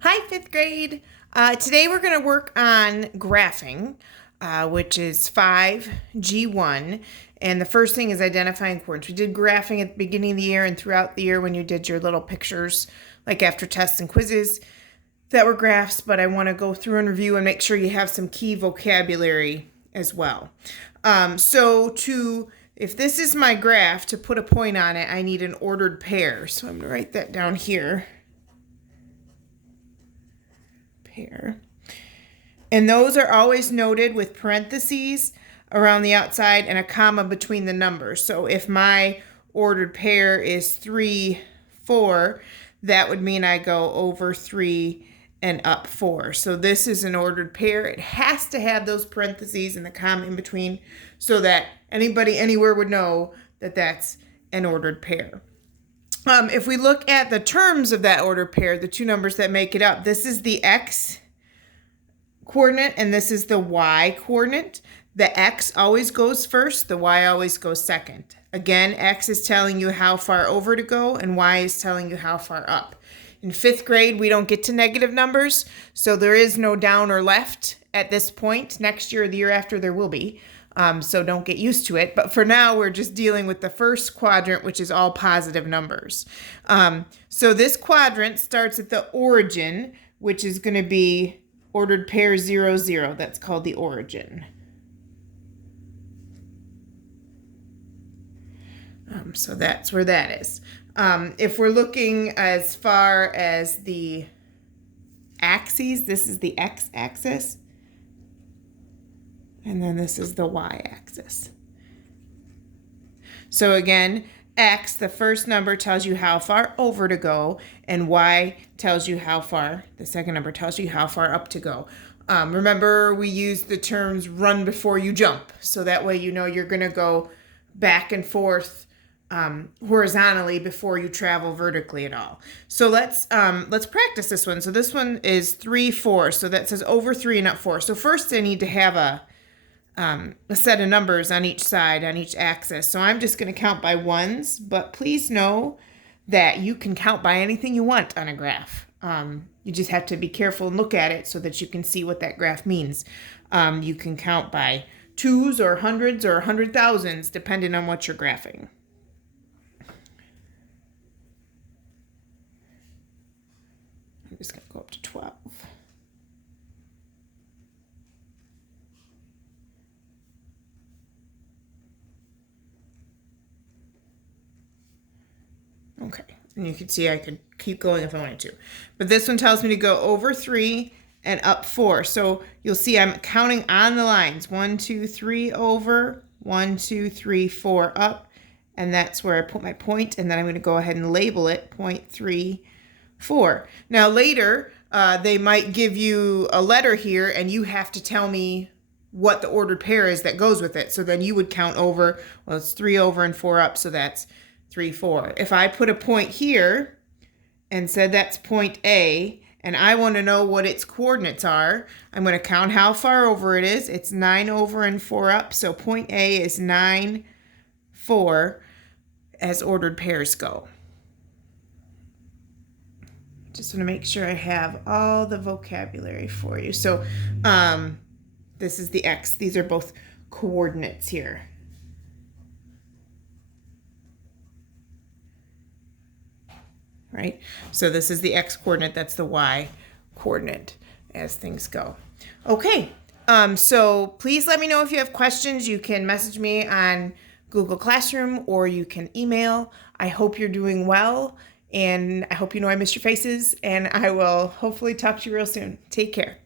Hi, fifth grade. Today we're going to work on graphing, which is 5.G.1. And the first thing is identifying coordinates. We did graphing at the beginning of the year and throughout the year when you did your little pictures, like after tests and quizzes that were graphs. But I want to go through and review and make sure you have some key vocabulary as well. If this is my graph, to put a point on it, I need an ordered pair. So I'm going to write that down here. Pair. And those are always noted with parentheses around the outside and a comma between the numbers. So if my ordered pair is 3, 4, that would mean I go over 3 and up 4. So this is an ordered pair. It has to have those parentheses and the comma in between so that anybody anywhere would know that that's an ordered pair. If we look at the terms of that ordered pair, the two numbers that make it up, this is the x coordinate and this is the y coordinate. The x always goes first, the y always goes second. Again, x is telling you how far over to go and y is telling you how far up. In fifth grade, we don't get to negative numbers, so there is no down or left at this point. Next year or the year after, there will be. So don't get used to it. But for now, we're just dealing with the first quadrant, which is all positive numbers. So this quadrant starts at the origin, which is going to be ordered pair 0, 0. That's called the origin. So that's where that is. If we're looking as far as the axes, this is the x-axis. And then this is the y-axis. So again, x, the first number tells you how far over to go, and y tells you how far, the second number tells you how far up to go. Remember, we use the terms run before you jump. So that way you know you're going to go back and forth horizontally before you travel vertically at all. So let's practice this one. So this one is 3, 4. So that says over 3 and up 4. So first I need to have a set of numbers on each side, on each axis. So I'm just going to count by ones, but please know that you can count by anything you want on a graph. You just have to be careful and look at it so that you can see what that graph means. You can count by twos or hundreds or 100,000s, depending on what you're graphing. I'm just going to go up to 12. Okay, and you can see I could keep going if I wanted to. But this one tells me to go over 3 and up 4. So you'll see I'm counting on the lines. 1, 2, 3 over, 1, 2, 3, 4 up. And that's where I put my point, and then I'm going to go ahead and label it 0.3, 4. Now later, they might give you a letter here, and you have to tell me what the ordered pair is that goes with it. So then you would count over, well, it's 3 over and 4 up, so that's 3, 4. If I put a point here and said that's point A, and I want to know what its coordinates are, I'm going to count how far over it is. It's 9 over and 4 up, so point A is 9, 4 as ordered pairs go. Just want to make sure I have all the vocabulary for you. So this is the X. These are both coordinates here. Right? So this is the X coordinate, that's the Y coordinate as things go. Okay, so please let me know if you have questions. You can message me on Google Classroom or you can email. I hope you're doing well, and I hope you know I miss your faces, and I will hopefully talk to you real soon. Take care.